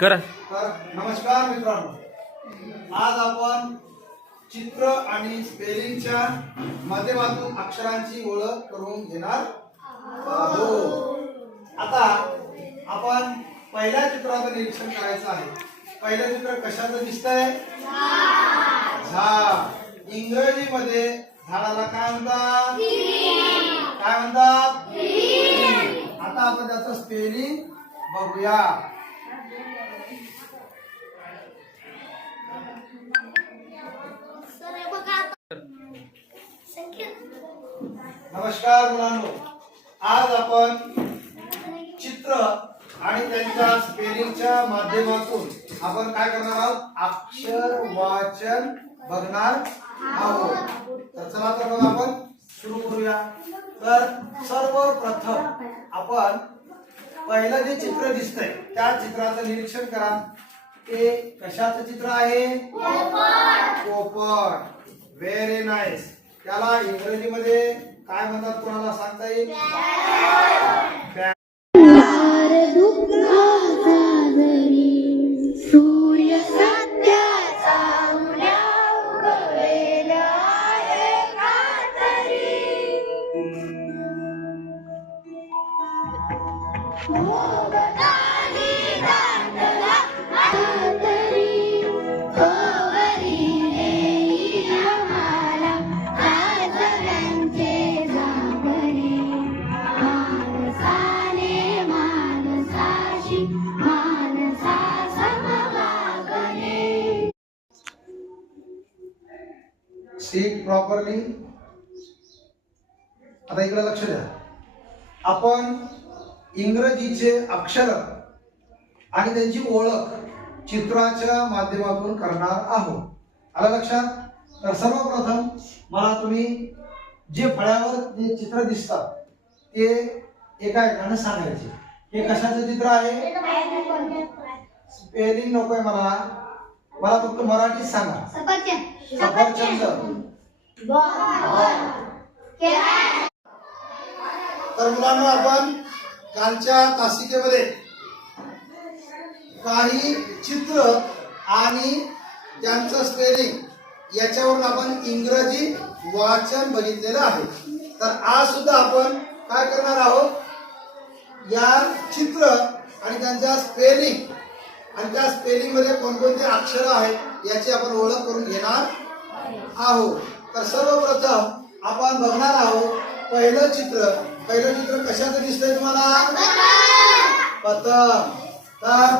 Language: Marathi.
करा. तर नमस्कार मित्रांनो, आज आपण चित्र आणि स्पेलिंगच्या माध्यमातून अक्षरांची ओळख करून घेणार आहोत. आता आपण पहिल्या चित्राचं निरीक्षण करायचं आहे. पहिलं चित्र कशाचं दिसतंय? झाड. इंग्रजीमध्ये झाडाला काय म्हणतात? काय म्हणतात? आता आपण त्याचं स्पेलिंग बघूया. नमस्कार मुलांनो, आज आपण चित्र आणि त्यांच्या स्पेलिंगच्या माध्यमातून आपण काय करणार आहोत? अक्षर वाचन बघणार आहोत. तर चला तर मग आपण सुरू करूया. तर सर्वप्रथम आपण पहिलं जे चित्र दिसतंय त्या चित्राचं निरीक्षण करा. ते कशाचं चित्र आहे? पोपट. Very nice. त्याला इंग्रजीमध्ये काय म्हणतात? कोणाला सांगता येईल? सूर्य सत्याचा उड्या उडवेला आहे कातरी. मोगतानी दांडला कातरी. कोवरी नेई आम्हाला काजव्यांचे जागरे. माणसाने माणसाशी माणसा समवागणे. Speak properly. आता इकडे लक्ष द्या. आपण इंग्रजीचे अक्षर आणि त्यांची ओळख चित्राच्या माध्यमातून करणार आहोत. आलं लक्षात? तर सर्वप्रथम मला तुम्ही जे फळ्यावर जे चित्र दिसतात ते एका एकाने सांगायचे. हे कशाचं चित्र आहे? स्पेलिंग नकोय मला फक्त मराठीत सांगा. सफरचंद. तर मुलांना आपण कालच्या तासिकेमध्ये काही चित्र आणि त्यांचं स्पेलिंग याच्यावरून आपण इंग्रजी वाचन बघितलेलं आहे. तर आज सुद्धा आपण काय करणार आहोत? या चित्र आणि त्यांच्या स्पेलिंग आणि त्या स्पेलिंग मध्ये कोणकोणते अक्षर आहेत याची आपण ओळख करून घेणार आहोत. तर सर्वप्रथम आपण बघणार आहोत पहिलं चित्र. पहिलं चित्र कशाचं दिसतंय तुम्हाला? पतंग. तर